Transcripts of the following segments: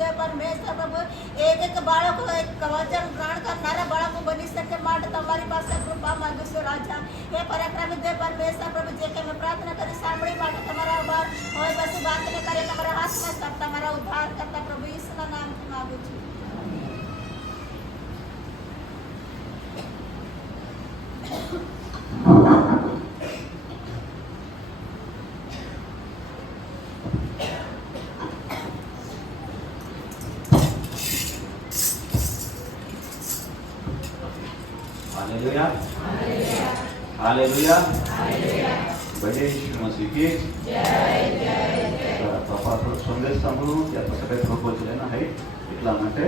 દે પરમેશ્વર પ્રભુ એક બાળકો એક વચન ગ્રહણ કરનારા બાળકો બની શકે માટે તમારી પાસે કૃપા માંગુ છું રાજા. હે પરાક્રમી દે પરમેશ્વર પ્રભુ જે કે મેં પ્રાર્થના કરી સાંભળી માટે તમારા આભાર. હવે બસ વાતને કરે તમારા હાથમાં સબ તમારા ઉદ્ધાર કરતા પ્રભુ ઈસુના નામથી માંગુ છું. हालेलुया हालेलुया बड़े यीशु मसीह की पापा થોડો સંદેશ સાંભળો ત્યાર પછી આપણે થોડો બોલ લેના હે એટલા માટે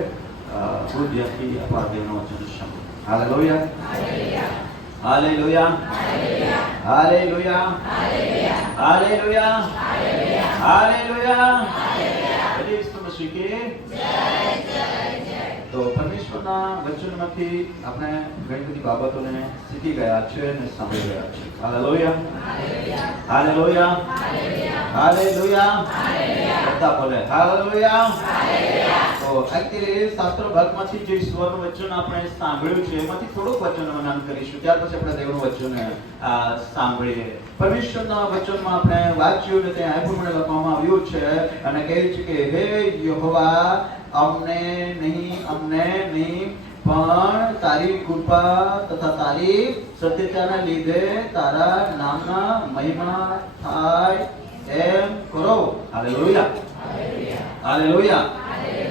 હૃદયથી અપાર દેવનો વચન સાંભળો. Hallelujah hallelujah hallelujah hallelujah hallelujah બड़े यीशु मसीह की તો પરમેશ્વરના વચનમાંથી આપણે ઘણી બધી બાબતોને શીખી ગયા છે અને સાંભળી ગયા છે. હાલેલુયા હાલેલુયા હાલેલુયા બધા બોલે હાલેલુયા. તો એકચ્યુઅલી શાસ્ત્ર ભાગમાંથી જે ઈશ્વરનું વચન આપણે સાંભળ્યું છે એમાંથી થોડુંક વચન વર્ણન કરીશું, ત્યાર પછી આપણે દેવનું વચન સાંભળીએ. પરમેશ્વરના વચનમાં આપણે વાંચ્યું ને ત્યાં આ પ્રમાણે લખવામાં આવ્યું છે અને કહે છે કે હે યહોવા અમને નહીં પણ તારી કૃપા તથા તારી સત્યતાના લીધે તારા નામના મહિમા થાય એમ કરો. Hallelujah hallelujah.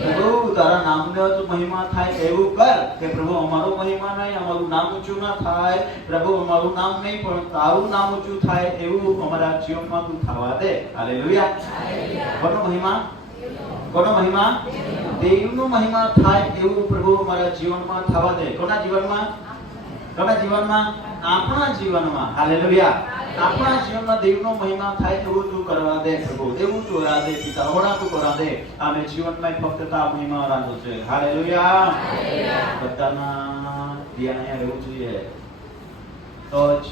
પ્રભુ તારા નામનો જ મહિમા થાય એવું કર કે પ્રભુ અમારો મહિમા નહીં, અમારું નામ ઊંચું ના થાય પ્રભુ, અમારું નામ નહીં પણ તારું નામ ઊંચું થાય એવું અમારા જીવનમાં તું થવા દે. હાલેલુયા. કોનો મહિમા? કોનો મહિમા? દેવનો મહિમા થાય એવું પ્રભુ અમારા જીવનમાં થવા દે. કોના જીવનમાં? કોના જીવનમાં? આપણા જીવનમાં. હાલેલુયા. આપણા જીવનમાં દેવનો મહિમા થાય એવું તું કરવા દે પ્રભુ. એવું તું કરા દે પિતા, હોણા તું કરા દે. અમે જીવનમાં ફક્ત તા મહિમા રાંધો છે. હાલેલુયા. બધાના ધ્યાન અહીંયા રહેવું જોઈએ તો જ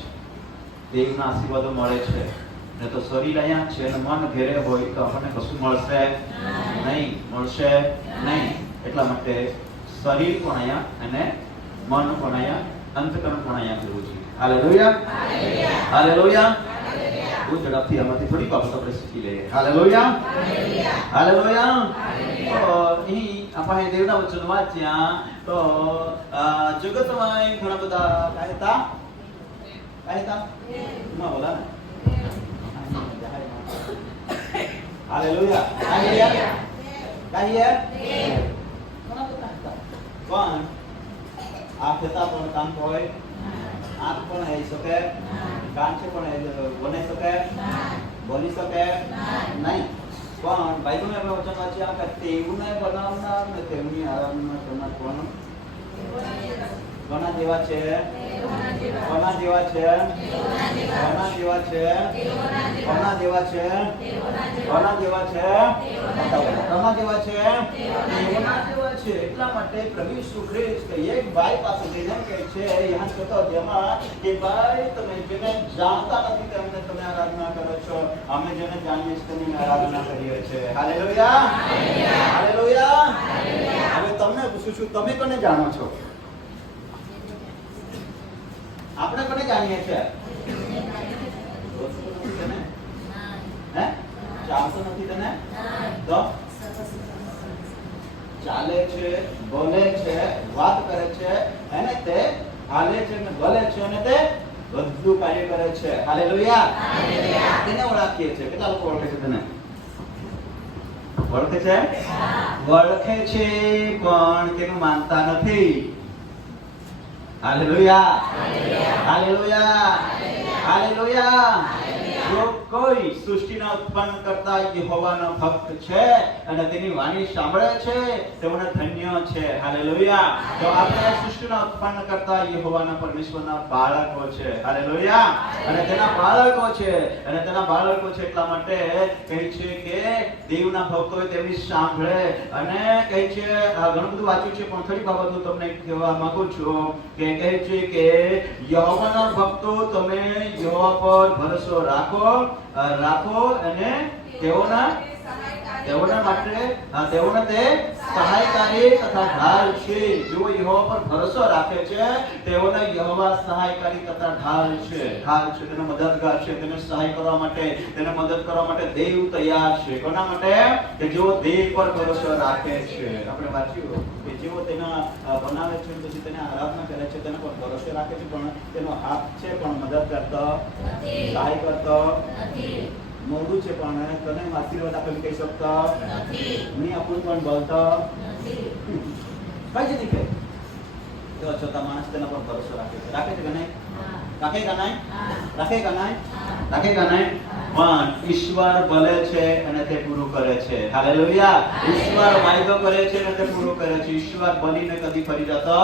દેવના આશીર્વાદો મળે છે. ને તો શરીર અહીંયા છે અને મન ઘેરે હોય તો આપણને કશું મળશે નહીં, મળશે નહીં. એટલા માટે શરીર પણ અહીંયા અને મન પણ અહીંયા, અંતકરણ પણ અહીંયા કરવું છે. Hallelujah hallelujah. બહુ ઝડપથી આમાંથી થોડી બાબત આપણે શીખી લઈએ. Hallelujah hallelujah. તો અહીં આપણે દેવના વચન વાંચ્યા તો જગતમાં ઘણા બધા કાયતા ના બોલા ને. हालेलुया कहिए પણ આ થતા પણ કામ હોય, આંખ પણ હઈ શકે, કાન છે પણ બોલી શકે, બોલી શકે નહીં. પણ બાઈબલમાં આપણે વચન વાંચ્યા કે તેમને બનાવનાર ને તેમની આરાધના કરનાર કોણ? કોના જેવા છે? કોના જેવા છે? કોના જેવા છે? કોના જેવા છે? કોના જેવા છે? કોના જેવા છે? તેઓના જેવા છે. એટલા માટે પ્રભુ ઈસુ ખ્રિસ્ત એક ભાઈ પાસે જઈને કહે છે, યહાં કહેતો જેમાં કે ભાઈ તમે જેને જાણતા નથી તેમને તમે આરાધના કરો છો, અમે જેને જાણીએ છીએ તેની આરાધના કરીએ છીએ. Hallelujah hallelujah. હવે તમને પૂછું છું, તમે કોને જાણો છો? આપણે કોને જાણીએ છીએ? હે? ચાલતો નથી તને? તો ચાલે છે, બોલે છે, વાત કરે છે અને તે હાલે છે અને બોલે છે અને તે બધું કાર્ય કરે છે. હાલેલુયા. તેને ઓળખીએ છીએ. કેટલા લોકો ઓળખે છે તને? ઓળખે છે? ઓળખે છે પણ તેનું માનતા નથી. Hallelujah hallelujah hallelujah. જો કોઈ સૃષ્ટિના ઉત્પન્ન કરતા યહોવાનો ભક્ત છે અને તેની વાણી સાંભળે છે તેઓને ધન્ય છે. હાલેલુયા. તો આપણે સૃષ્ટિના ઉત્પન્ન કરતા યહોવાના પરમેશ્વરના બાળકો છે. હાલેલુયા. અને તેના બાળકો છે અને તેના બાળકો છે એટલા માટે કહે છે કે દેવના ભક્તો તેમની સાંભળે અને કહે છે, ઘણું બધું વાંચ્યું છે પણ થોડી બાબત હું તમને કહેવા માંગુ છું કે કહે છે કે યહોવાના ભક્તો તમે યહોવા પર ભરોસો રાખો અને તેઓના તેઓના માટે તેઓને તે સહાયકારી તથા ઢાલ છે. જેઓ યહોવા પર ભરોસો રાખે છે તેઓને યહોવા સહાયકારી તથા ઢાલ છે. ઢાલ છે, તેનો મદદગાર છે, તેને સહાય કરવા માટે, તેને મદદ કરવા માટે દેવ તૈયાર છે. કોના માટે? કે જેઓ દેવ પર ભરોસો રાખે છે. આપણે વાંચ્યું કે જેઓ તેના બનાવે છે પછી તેને આરાધના કરે છે, તેના પર ભરોસો રાખે છે, પણ તેનો હાથ છે પણ મદદ કરતો નથી, સહાય કરતો નથી, મોઢું છે પણ તને આશીર્વાદ આપે કહી શકતો નથી, નહીં આપણું પણ બોલતો નથી, કઈ જ નહીં કહે. તો છતાં માણસ તેના પર ભરોસો રાખે છે. રાખે છે કે નહીં? રાખેગા નહીં? રાખેગા નહીં? રાખેગા નહીં? પણ ઈશ્વર ભલે છે અને તે પૂરું કરે છે. હાલેલુયા. ઈશ્વર વાયદો કરે છે અને તે પૂરું કરે છે. ઈશ્વર બનીને કદી ફરી જતો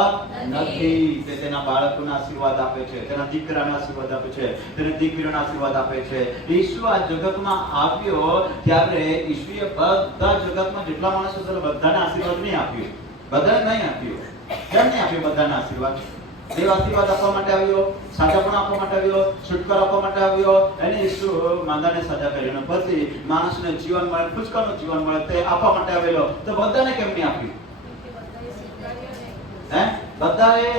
નથી. તે તેના બાળકોને આશીર્વાદ આપે છે, તેના દીકરાને આશીર્વાદ આપે છે, તેને દીકરીઓને આશીર્વાદ આપે છે. ઈશ્વર આ જગતમાં આવ્યો ત્યારે ઈશ્વરે બધા જગતમાં જેટલા માણસો છે બધાને આશીર્વાદ નહીં આપ્યો. બધાને નહીં આપ્યો. કેમ નહીં આપ્યો બધાને આશીર્વાદ? દેવ આશીર્વાદ આપવા માટે આવ્યો, સાજાપણ આપવા માટે આવ્યો, છુટકારો આપવા માટે આવ્યો. એને ઈસુ માંદાને સજા કરી અને પછી માણસને જીવન મળે, ખુશકારનું જીવન મળે તે આપવા માટે આવેલો. તો બધાને કેમ નહીં આપ્યું? બધાએ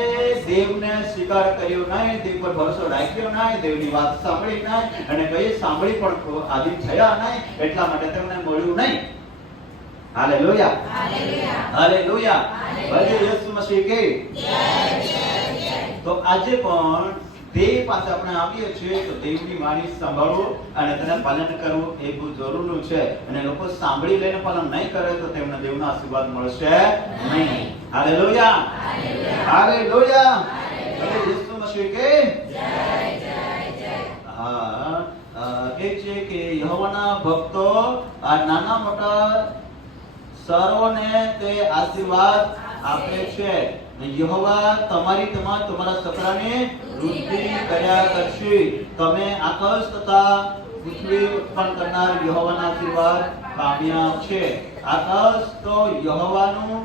દેવને સ્વીકાર કર્યો નહીં, દેવ પર ભરોસો રાખ્યો નહીં, દેવની વાત સાંભળી નહીં અને કઈ સાંભળી પણ આધીન થયા નહીં. એટલા માટે તેમને મળ્યું નહીં. હાલેલુયા. હાલેલુયા. ભલે યેસુ મસીહ કે જય જય. તો આજે પણ દેવ પાસે આપણે આવીએ છીએ તો દેવની વાણી સાંભળવું અને તેનું પાલન કરવું એ બહુ જરૂરી છે. અને લોકો સાંભળી લઈને પાલન નહીં કરે તો તેમને દેવનો આશીર્વાદ મળશે નહીં. હાલેલુયા. હાલેલુયા. ભલે યેસુ મસીહ કે જય જય. હા, કે છે કે યહોવાના ભક્તો આ નાના મોટા સર્વને તે આશીર્વાદ આપે છે. યહોવા તમારા સકરાને વૃદ્ધિ કર્યા કરશે. તમે આકાશ તથા પૃથ્વી ઉત્પન્ન કરનાર યહોવાના આશીર્વાદ પામ્યા છે. આકાશ તો યહોવાનું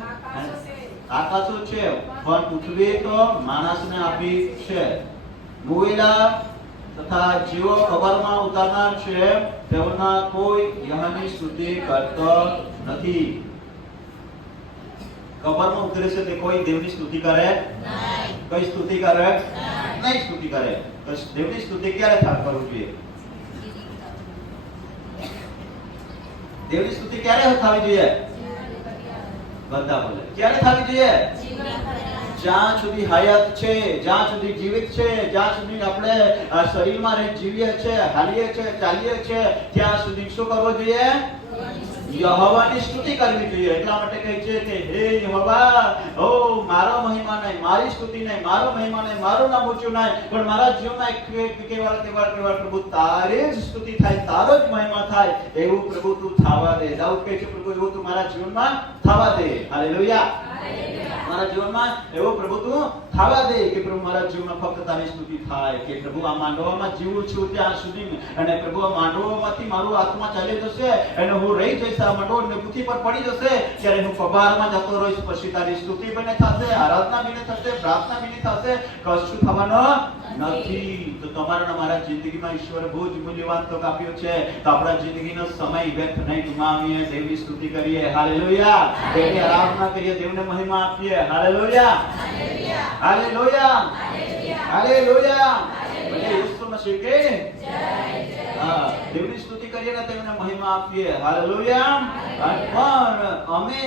આકાશો છે પણ પૃથ્વી તો માણસને આપી છે. મુવેલા તથા જેઓ કબરમાં ઉતારનાર છે તેઓના કોઈ યહોવાની સ્તુતિ કરતો નથી. કબરમાં ઉતરે છે તે કોઈ દેવની સ્તુતિ કરે નહીં. કોઈ સ્તુતિ કરે નહીં. સ્તુતિ કરે તો દેવની સ્તુતિ ક્યારે કરવું જોઈએ? દેવની સ્તુતિ ક્યારે થવી જોઈએ? બધા બોલે ક્યારે થવી જોઈએ? જ્યાં સુધી હયાત છે, જ્યાં સુધી જીવિત છે, જ્યાં સુધી આપણે શરીરમાં જીવીએ છે, હાલીએ છે, ચાલીએ છે, ત્યાં સુધી શું કરવું જોઈએ? યહોવાની સ્તુતિ કરવી જોઈએ. એટલા માટે કહે છે કે હે યહોવા, ઓ મારો મહિમા નહીં, મારી સ્તુતિ નહીં, મારો મહિમા નહીં, મારું નામ ઊંચું નહીં, પણ મારા જીવનમાં કેવળ પ્રભુ તારી જ સ્તુતિ થાય, તારો જ મહિમા થાય એવું પ્રભુ તું થવા દે. દાઉદ કહે છે પ્રભુ એવું તું મારા જીવનમાં થવા દે. હાલેલુયા. મારા જીવનમાં એવો પ્રભુ તું થવા દે કે પ્રભુ મારા જીવનમાં ફક્ત તારી સ્તુતિ થાય. કે પ્રભુ આ માંડવામાં જીવું છું ત્યાં સુધી અને પ્રભુ આ માંડવામાંથી મારું આત્મા ચાલી જશે અને હું રહી જઈશ આ માંડવો ને પૃથ્વી પર પડી જશે ત્યારે હું કબારમાં જતો રહીશ. પછી તારી સ્તુતિ બને થશે, આરાધના બને થશે, પ્રાર્થના બને થશે, કશું થવાનું નથી. તો તમારા મારા જિંદગીમાં ઈશ્વરે બહુ જ મૂલ્યવાન તક આપ્યો છે. તો આપણા જિંદગીનો સમય વ્યર્થ નહીં ગુમાવીએ, દેવની સ્તુતિ કરીએ. હાલેલુયા. દેવની આરાધના કરીએ, દેવને મહિમા આપીએ. હાલેલુયા. હાલેલુયા. હાલેલુયા. ભલે યેસુ મસીહ કે જય જય. દેવની સ્તુતિ કરીએ ને તેમને મહિમા આપીએ. હાલેલુયા. પણ અમે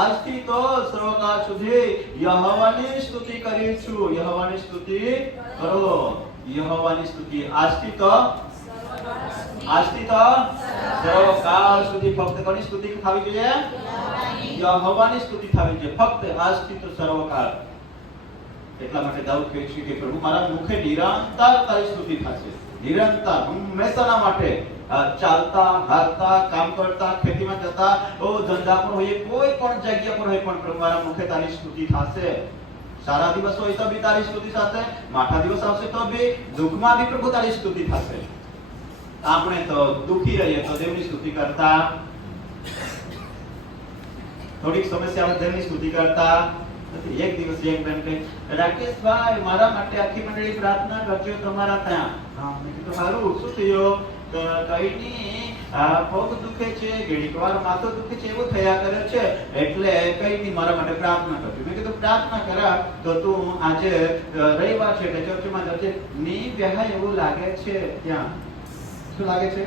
આજથી તો સર્વકાળ સુધી યહોવાની સ્તુતિ કરીશું. યહોવાની સ્તુતિ કરો. યહોવાની સ્તુતિ આજથી તો સર્વકાળ સુધી ફક્ત કોની સ્તુતિ થવી જોઈએ? યહોવાની સ્તુતિ થવી જોઈએ ફક્ત આજથી તો સર્વકાળ. એટલા માટે દાઉદ કહે છે કે પ્રભુ મારા મુખે નિરંતર તારી સ્તુતિ થશે. નિરંતર હંમેશાના માટે ચાલતા, હાલતા, કામ કરતા, ખેતીમાં જતા, ધંધા પર હોય, કોઈ પણ જગ્યા પર હોય પણ પ્રભુ મારા મુખે તારી સ્તુતિ થશે. સારા દિવસ હોય તો બી તારી સ્તુતિ થશે, માઠા દિવસ આવશે તો બી, દુઃખમાં બી પ્રભુ તારી સ્તુતિ થશે. આપણે તો દુખી રહીએ તો દેવની સ્તુતિ કરતા, થોડીક સમસ્યા આવે દેવની સ્તુતિ કરતા નથી. એક દિવસ એક બેન કહે, રાકેશભાઈ મારા માટે આખી મંડળી પ્રાર્થના કરજો તમારા ત્યાં. હા, મેં કીધું સારું, શું થયું? કઈ નહીં, પગ દુખે છે, ઘડીક વાર માથું દુખે છે, એવું થયા કરે છે, એટલે કઈ નહીં મારા માટે પ્રાર્થના કરજો. મેં કીધું પ્રાર્થના કરા તો તું આજે રવિવાર છે એટલે ચર્ચમાં જજે. ની બેહાય એવું લાગે છે ત્યાં. શું લાગે છે?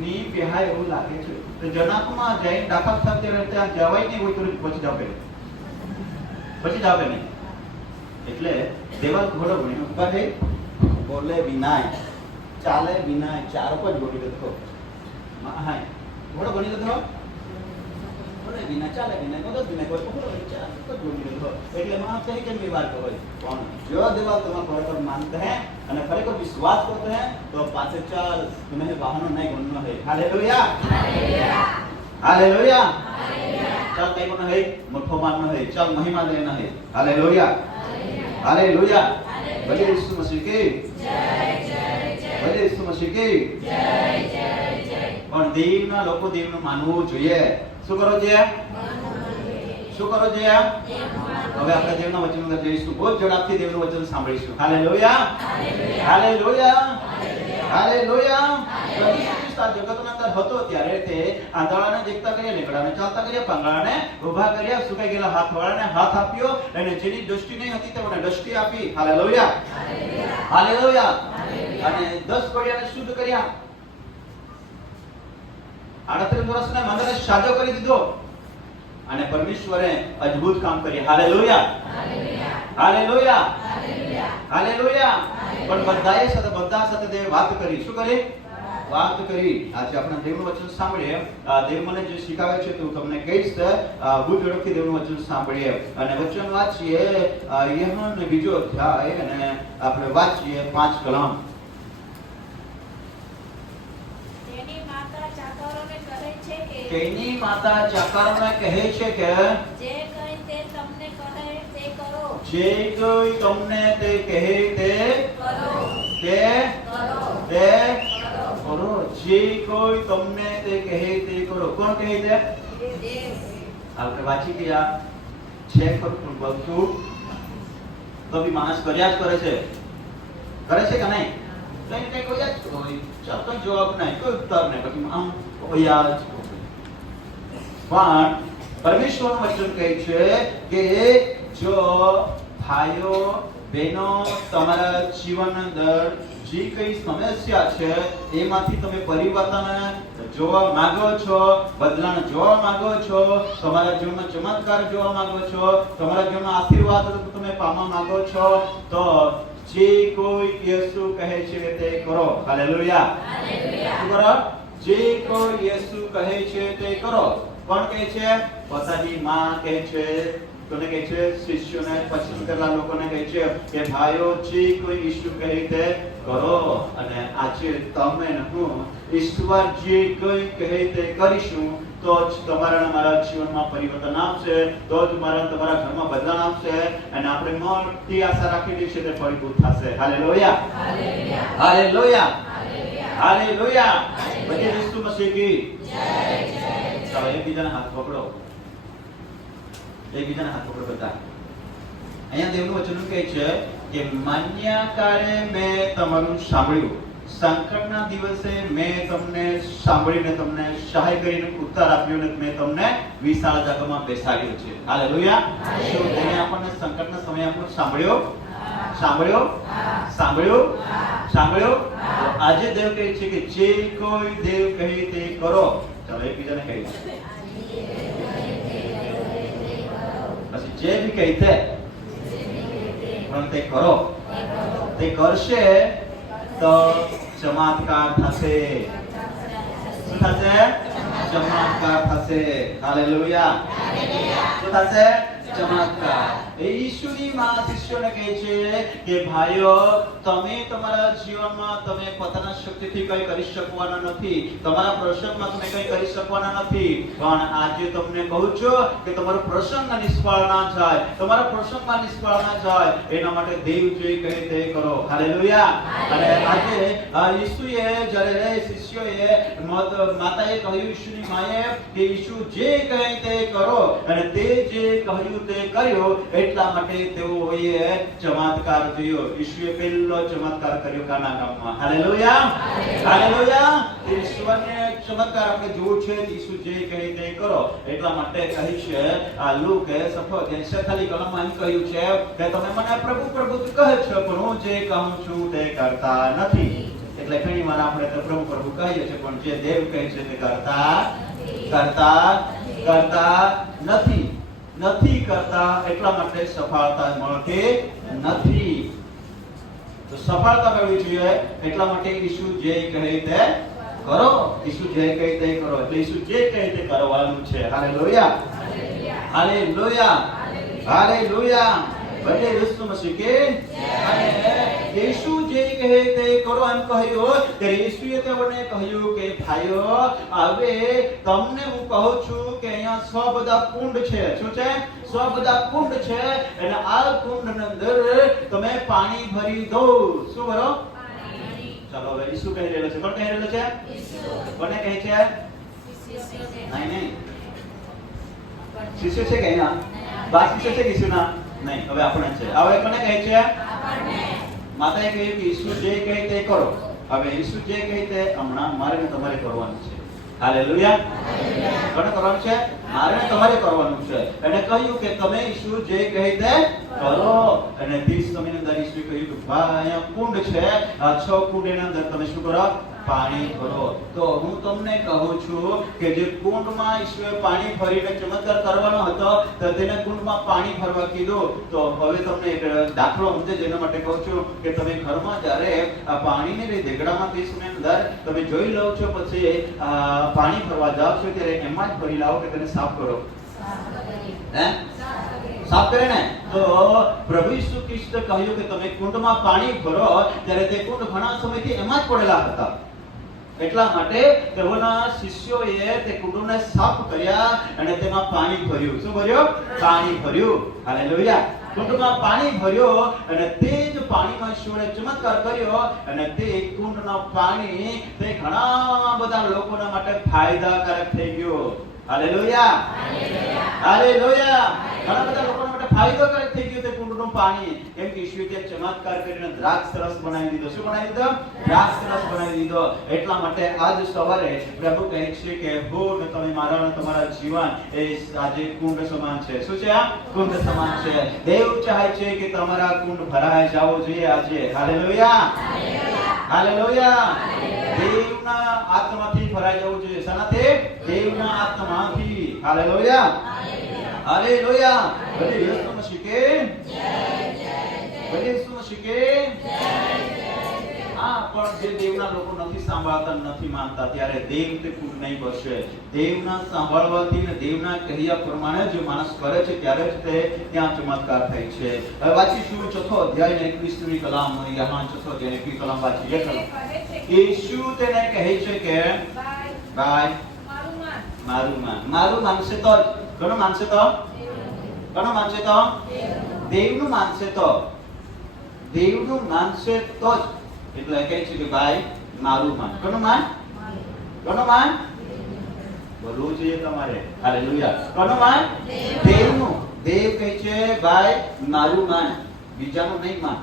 ની બેહાય એવું લાગે છે. તો જનાકમાં જઈને દાખલ થતા ત્યાં જવાય નહીં હોય તો પછી જાવ નહીં. એટલે દેવાલ ઘોડો ભણીને ઉભા થઈ બોલે વિનાય, ચાલે વિનાય, ચાર પર જોડી લીધો. હા ઘોડો ભણી લીધો, બોલે વિનાય, ચાલે વિનાય, મદદ વિનાય, કોઈ પકડો ચાર પર જોડી લીધો. એટલે માં કઈ કેમ વિવાદ હોય કોણ જો દેવાલ તમારા ખરેખર માનते हैं અને ખરેખર વિશ્વાસ करते हैं तो पाछे चाल तुम्हें वाहनों नहीं गुणना है. Hallelujah, hallelujah. ચાલ કઈ કોણ है મોટો માનનો है, ચાલ મહિમા લેના है. Hallelujah, hallelujah. ભલે ઈસુ મસીહ की ભલે ઈસુ મસીહ की પણ દેવના લોકો દેવનું માનવું જોઈએ. શું કરો છે? શું કરો છે? હવે આપણે દેવના વચન અંદર જઈશું. બહુ ઝડપથી દેવનું વચન સાંભળીશું. Hallelujah, hallelujah, hallelujah. જગતના અંદર હતો ત્યારે તે આંધળાને દેખતા કર્યા, લેંગડાને ચાલતા કર્યા, પાંગળાને ઊભા કર્યા, સુકાઈ ગયેલા હાથવાળાને હાથ આપ્યો, અને જેની દ્રષ્ટિ નહીં હતી તેઓને દ્રષ્ટિ આપી. Hallelujah, hallelujah. અને 10 કોડિયાને શુદ્ધ કર્યા, 38 વર્ષના મંદિરને સાજો કરી દીધો, અને પરમેશ્વરે અદ્ભુત કામ કર્યા. Hallelujah, hallelujah, hallelujah. પણ બધા સાથે દેવ વાત કરી. શું કરી? વાત કરી. આજે આપણે દેવનું વચન સાંભળીએ. દેવ મને જે શીખવે છે તો તમને કહીશ. બહુ ઝડપથી દેવનું વચન સાંભળીએ અને વચન વાંચીએ. યહોન બીજો અધ્યાય અને આપણે વાંચીએ 5 કલમ. તેની માતા ચાકરોને કહે છે કે તેની માતા ચાકરોને કહે છે કે જે કંઈ તે તમને કહે તે કરો. જે કોઈ તમને તે કહે તે કરો. તે કરો. તે કરો. જે કોઈ તમને તે કહે તે કરો. કોણ કહે છે? આપણે વાંચી ગયા છે ખરું બધું તો બી માણસ કર્યા જ કરે છે. કરે છે કે નહીં? કઈ કઈ કર્યા જ હોય. ચાલ કોઈ જવાબ નહીં, કોઈ ઉત્તર નહીં, પછી આમ યાદ. પણ પરમેશ્વરનું વચન કહે છે કે જો ભાઈઓ બહેનો તમારા જીવન અંદર જે કઈ સમસ્યા છે એમાંથી તમે પરિવર્તન જોવા માંગો છો, બદલાણ જોવા માંગો છો, તમારા જીવનમાં ચમત્કાર જોવા માંગો છો, તમારા જીવનમાં આશીર્વાદ તમે પામવા માંગો છો, તો જે કોઈ યેસુ કહે છે તે કરો. હાલેલુયા, શું કરો? જે કોઈ યેસુ કહે છે તે કરો. કોણ કહે છે? પોતાની માં કહે છે, કોને કહે છે? શિષ્યોને પસંદ કરેલા લોકોને કહે છે કે ભાઈઓ જે કોઈ ઈસુ કહે તે કરો. અને આજે તમે ને હું ઈશ્વર જે કોઈ કહે તે કરીશું તો જ તમારા મારા જીવનમાં પરિવર્તન આવશે, તો જ તમારા ઘરમાં બદલાવ આવશે, અને આપણે મોટી આશા રાખેલી છે તે ફળીભૂત થશે. Hallelujah, hallelujah, hallelujah. બધી ઈસુ મસીહ કી જય. ચાલો એકબીજાના હાથ પકડો, એકબીજાના હાથ પકડો બધા. અહીંયા દેવનું વચન કહે છે કે માન્ય કાળે મેં તમારું સાંભળ્યું, સંકટના દિવસે મેં તમને સાંભળીને તમને સહાય કરીને ઉત્તર આપ્યો અને મેં તમને વિશાળ જગમાં બેસાડ્યો છે. હાલેલુયા. શું તેને આપણને સંકટના સમયે આપણને સાંભળ્યો? સાંભળ્યો? સાંભળ્યો? સાંભળ્યો? આજે દેવ કહે છે કે જે કોઈ દેવ કહે તે કરો. ચાલો એકબીજાને કહી દો. પછી જે બી કહે તે પણ તે કરો. તે કરશે તો ચમત્કાર થશે. શું થશે? ચમત્કાર થશે. હાલેલુયા. શું થશે? ચમત્કાર. ઈસુની માં શિષ્યોને કહે છે કે ભાઈઓ તમે તમારા જીવનમાં તમે પોતાના શક્તિથી કંઈ કરી શકવાના નથી, તમારા પ્રસંગમાં તમે કંઈ કરી શકવાના નથી, પણ આજે તમને કહું છું કે તમારો પ્રસંગ નિષ્ફળ ના જાય, તમારા પ્રસંગમાં નિષ્ફળ ના જાય એના માટે દેવ જે કહે તે કરો. હાલેલુયા. અને આજે ઈસુએ જ્યારે શિષ્યોએ માતાએ કહ્યું, ઈસુની માએ કે ઈસુ જે કહે તે કરો, અને તે જે કહ્યું તે કર્યો, એટલા માટે તેઓએ ચમત્કાર જોયો. ઈસુએ પહેલો ચમત્કાર કર્યો કાના ગામમાં. Hallelujah, hallelujah. ઈશ્વરને ચમત્કાર આપણે જોવું છે. ઈસુ જે કહે તે કરો, એટલા માટે કહી છે આ લુકે સફળ 46 કલમમાં એમ કહ્યું છે કે તમે મને પ્રભુ પ્રભુ કહે છો, પણ હું જે કહું છું તે કરતા નથી. એટલે ઘણી વાર આપણે તો પ્રભુ પ્રભુ કહીએ છીએ, પણ જે દેવ કહે છે તે કરતા નથી કરતા. એટલા માટે સફળતા મળતી નથી. તો સફળતા મેળવી જોઈએ એટલા માટે ઈસુ જે કહે તે કરો. ઈસુ જે કહે તે કરો, એટલે ઈસુ જે કહે તે કરવાનું છે. Hallelujah, hallelujah, hallelujah. ભલે ઈસુ મસીહ કે અને ઈસુ જે કહે તે કરો એમ કહ્યું. ત્યારે ઈસુએ તેઓને કહ્યું કે ભાઈઓ, હવે તમને હું કહું છું કે અહીંયા 100 બધા કુંડ છે. શું છે? 100 બધા કુંડ છે, અને આ કુંડની અંદર તમે પાણી ભરી દો. શું ભરો? ચાલો હવે ઈસુ કહી રહેલો છે. કોણ કહી રહેલો છે? કોને કહે છે? નહીં, શિષ્ય છે કે અહીંયા બાર શિષ્ય છે ઈસુના? નહીં, હવે આપણે છે. હવે કોને કહે છે? માતાએ કહ્યું કે ઈસુ જે કહે તે કરો. હવે ઈસુ જે કહે તે હમણાં મારે ને તમારે કરવાનું છે. હાલેલુયા. કોને કરવાનું છે? મારે ને તમારે કરવાનું છે. એને કહ્યું કે તમે ઈસુ જે કહે તે કરો. અને 30 સમયની અંદર ઈસુએ કહ્યું કે ભાઈ અહીંયા કુંડ છે, આ 6 કુંડની અંદર તમે શું કરો? પાણી ભરો. તો હું તમને કહું છું કે જે કુંડમાં ઈસુએ પાણી ભરીને ચમત્કાર કરવાનો હતો, તો તેને કુંડમાં પાણી ભરવા કીધું. તો હવે તમને એક દાખલો સમજે જેના માટે કહું છું કે તમે ઘરમાં જ્યારે આ પાણીની દેગડામાં 30 મિનિટ અંદર તમે જોઈ લો છો, પછી પાણી ભરવા જાવ છો ત્યારે એમાં જ ભરી લાવો કે તેને સાફ કરો? સાફ કરે ને. તો પ્રભુ ઈસુ ખ્રિસ્તે કહ્યું કે તમે કુંડમાં પાણી ભરો, ત્યારે તે કુંડ ઘણા સમયથી એમાં જ પડેલા હતા. એટલા માટે તેઓના શિષ્યોએ તે કુંડોને સાફ કર્યા અને તેમાં પાણી ભર્યું. શું ભર્યું? પાણી ભર્યું. હાલેલુયા. કુંડમાં પાણી ભર્યો અને તે જ પાણીનો ઈશ્વરે ચમત્કાર કર્યો, અને તે કુંડનું પાણી તે ઘણા બધા લોકોના માટે ફાયદાકારક થઈ ગયું. Hallelujah, hallelujah. ઘણા બધા લોકો માટે ફાયદાકારક થઈ ગયું તે કુંડનું પાણી. કેમ કે ઈશ્વરે ચમત્કાર કરીને દ્રાક્ષ રસ બનાવી દીધો. શું બનાવી દીધો? દ્રાક્ષ રસ બનાવી દીધો. એટલા માટે આજ સવારે પ્રભુ કહે છે કે હું ને તમે મારા અને તમારા જીવન એ આજે કુંડ સમાન છે. શું છે? આ કુંડ સમાન છે. દેવ ચાહે છે કે તમારા કુંડ ભરાઈ જવો જોઈએ આજે. Hallelujah, hallelujah. દેવના આત્માથી ભરાઈ જવું જોઈએ. શાનાથી? દેવના આત્માથી. Hallelujah, hallelujah. ભલે ઈસુ મસીહ કે જય, ભલે ઈસુ મસીહ કે જય. હા, પણ જે દેવના લોકો નથી સાંભળતા, નથી માનતા, ત્યારે દેવ તે કુંડ નહીં ભરશે. દેવના સાંભળવાથી ને દેવના કહ્યા પ્રમાણે જે માણસ કરે છે ત્યારે જ તે ત્યાં ચમત્કાર થાય છે. હવે વાંચીશું 4 અધ્યાય ને 21મી કલમ. યહાન 4 અધ્યાય 21મી કલમ વાંચીએ. ઈસુ તેને કહે છે કે ભાઈ મારું માનશે તો જ. કોનું માનશે તો? કોનું માનશે તો? દેવનું માનશે તો. દેવનું માનશે તો જ. એટલે કહે છે કે ભાઈ મારું માન. કોનું માન? કોનું માન? બોલવું જોઈએ તમારે. હાલેલુયા. કોનું માન? દેવનું. દેવ કહે છે ભાઈ મારું માન, બીજાનું નહીં માન.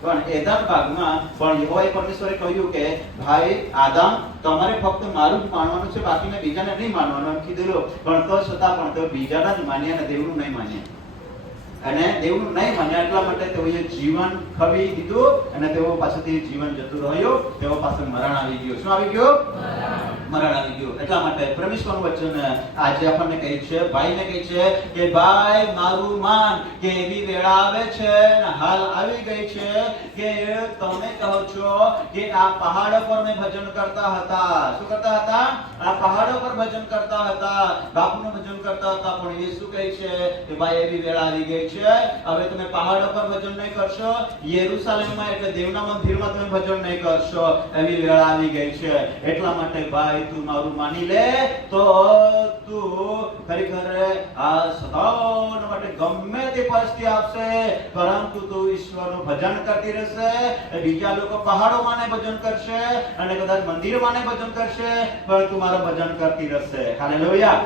પણ એદામ ભાગમાં પણ યહોવાએ પરમેશ્વરે કહ્યું કે ભાઈ આદમ, તમારે ફક્ત મારું જ માનવાનું છે, બાકીના બીજાને નહીં માનવાનું એમ કીધેલું. પણ તો છતાં પણ તો બીજાના જ માન્યા અને દેવનું નહીં માન્યા. અને દેવનું નહીં માન્યા એટલા માટે તેઓએ જીવન ખવી દીધું, અને તેઓ પાસેથી જીવન જતું રહ્યું. તેઓ પાસે મરણ આવી ગયું. શું આવી ગયું? મરણ આવી ગયું. એટલા માટે પરમેશ્વરનું વચન આજે આપણને કહે છે, ભાઈને કહે છે કે ભાઈ મારું માન. કે એવી વેળા આવે છે ને હાલ આવી ગઈ છે કે તમે કહો છો કે આ પહાડો પર મેં ભજન કરતા હતા. શું કરતા હતા? આ પહાડો પર ભજન કરતા હતા, બાપુનું ભજન કરતા હતા. પણ ઈસુ કહે છે કે ભાઈ એવી વેળા આવી ગઈ છે, હવે તમે પહાડો પર ભજન નહીં કરશો, યરૂશાલેમમાં એટલે દેવના મંદિરમાં તમે ભજન નહીં કરશો. એવી વેળા આવી ગઈ છે. એટલા માટે ભાઈ તું મારું માની લે તો તું ખરેખર આ સદાન માટે ગમે તે પરિસ્થિતિ આવશે, પરંતુ તું ઈશ્વરનું ભજન કરતી રહેશે. બીજા લોકો પહાડોમાં ને ભજન કરશે અને કદાચ મંદિરમાં ને ભજન કરશે, પણ તું મારું ભજન કરતી રહેશે. હાલેલુયા.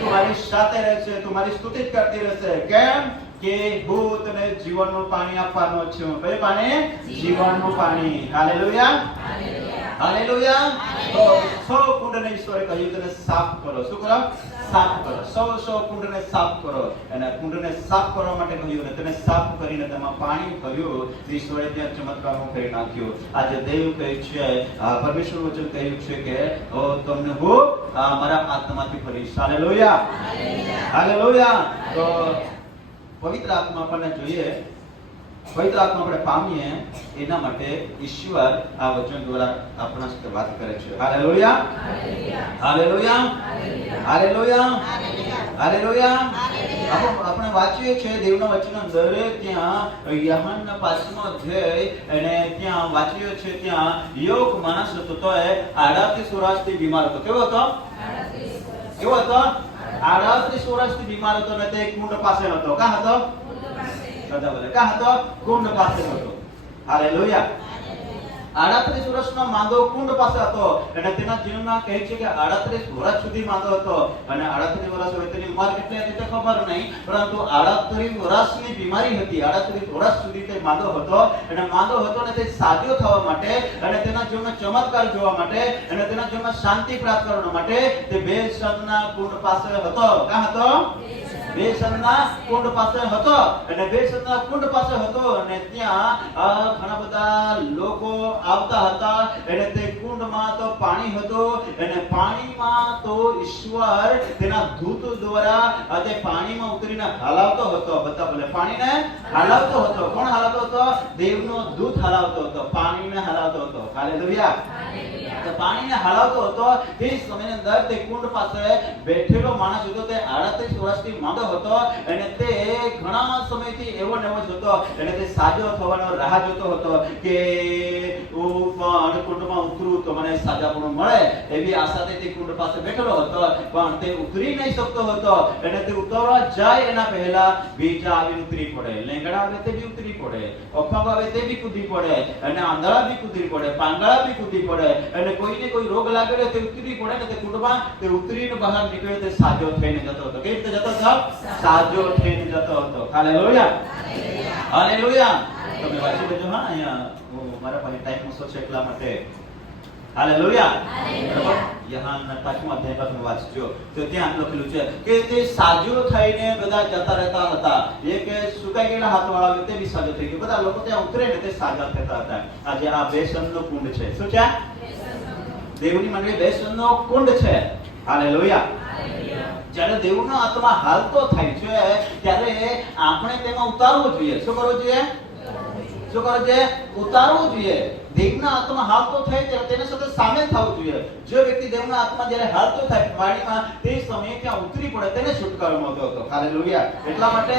તું મારી સાથે રહેશે, તું મારી સ્તુતિ કરતી રહેશે. કેમ? કે હું તને જીવનનું પાણી આપવાનો છું. કયું પાણી? જીવનનું પાણી. Hallelujah, hallelujah. તો 100 કુંડને ઈશ્વરે કહ્યું તેને સાફ કરો. શું કરો? સાફ કરો. 100 કુંડને સાફ કરો. અને કુંડને સાફ કરવા માટે કહ્યું અને તેને સાફ કરીને તેમાં પાણી ભર્યું. ઈશ્વરે ત્યાં ચમત્કારો કરી નાખ્યો. આજે દેવ કહે છે, પરમેશ્વર વચન કહ્યું છે કે તમને હું મારા આત્માથી ભરીશ. હાલેલુયા. હાલેલુયા. તો પવિત્ર આત્મા આપણને જોઈએ, પવિત્ર આત્મા આપણે પામીએ એના માટે ઈશ્વર આ વચન દ્વારા આપણા સાથે વાત કરે છે. હાલેલુયા. હાલેલુયા. હાલેલુયા. હાલેલુયા. આપણે વાંચીએ છીએ દેવના વચન અંદર, ત્યાં યહોવાના 5મો અધ્યાય અને ત્યાં વાંચીએ છીએ, ત્યાં યોગ માણસ હતો તો એ 38 વર્ષથી બીમાર હતો. કેવો હતો? કેવો હતો? 38 વર્ષથી બીમાર હતો અને તે કુંડ પાસે હતો. ક્યાં હતો? બધા બોલે ક્યાં હતો? કુંડ પાસે હતો. હાલેલુયા. 38 વર્ષનો માંદો કુંડ પાસે હતો અને તેના જીવનમાં કહે છે કે 38 વર્ષ સુધી માંદો હતો. અને 38 વર્ષ હોય તેની ઉંમર કેટલી હતી તે ખબર નહીં, પરંતુ 38 વર્ષની બીમારી હતી. 38 વર્ષ સુધી તે માંદો હતો અને માંદો હતો અને તે સાજો થવા માટે અને તેના જીવનમાં ચમત્કાર જોવા માટે અને તેના જીવનમાં શાંતિ પ્રાપ્ત કરવા માટે તે બેસનના કુંડ પાસે હતો. ક્યાં હતો? બેસનના કુંડ પાસે હતો. અને બેસનના કુંડ પાસે હતો અને ત્યાં ઘણા બધા લોકો આવતા હતા. અને તે કુંડમાં તો પાણી હતું અને પાણીમાં તો ઈશ્વર તેના દૂત દ્વારા તે પાણીમાં ઉતરીને હલાવતો હતો. બધા બોલે પાણીને હલાવતો હતો. કોણ હલાવતો હતો? દેવનો દૂત હલાવતો હતો, પાણીને હલાવતો હતો. હાલેલુયા. તો પાણીને હલાવતો હતો. તે સમયની અંદર તે કુંડ પાસે બેઠેલો માણસ હતો, તે 38 વર્ષથી માંદો હતો અને તે ઘણા સમયથી એવો ને એવો જ હતો અને તે સાજો થવાનો રાહ જોતો હતો કે કુંડમાં ઉતરું તો મને સાજાપણું મળે, એવી આશાથી તે કુંડ પાસે બેઠેલો હતો. પણ તે ઉતરી નહીં શકતો હતો અને તે ઉતરવા જાય એના પહેલા બીજા આવી ઉતરી પડે, લેંગડા આવે તે બી ઉતરી પડે, અપંગ આવે તે બી કૂદી પડે અને આંધળા બી કૂદી પડે, પાંગળા બી કૂદી પડે અને કોઈને કોઈ રોગ લાગેલો તે ઉતરી પડે ને તે કુંડમાં તે ઉતરીને બહાર નીકળે, તે સાજો થઈને જતો હતો. કેવી રીતે જતો હતો? સાજો થઈને જતો હતો. હાલેલુયા. હાલેલુયા. તમે વાંચી લેજો. હા, અહીંયા મારા પાસે ટાઈમ ઓછો છે એટલા માટે. હાલેલુયા. યહોવાના 5મા અધ્યાય તમે વાંચજો તો ત્યાં લખેલું છે કે તે સાજો થઈને બધા જતા રહેતા હતા. એક સુકાઈ ગયેલા હાથવાળા વ્યક્તિ બી સાજો થઈ ગયો. બધા લોકો ત્યાં ઉતરે ને તે સાજા થતા હતા. આજે આ બેસનનો કુંડ છે. શું છે? દેવની મંડળી બેસનનો કુંડ છે. હાલેલુયા. જ્યારે દેવનો આત્મા હાલતો થાય છે ત્યારે આપણે તેમાં ઉતારવું જોઈએ. શું કરવું જોઈએ? શું કરવું જોઈએ? ઉતારવું જોઈએ. દેવના આત્મા હાલતો થાય ત્યારે તેના સાથે સામેલ થવું જોઈએ. જો વ્યક્તિ દેવના આત્મા જ્યારે હાલતો થાય પાણીમાં તે સમયે ત્યાં ઉતરી પડે તેને છુટકારો મળતો હતો. હાલેલુયા. એટલા માટે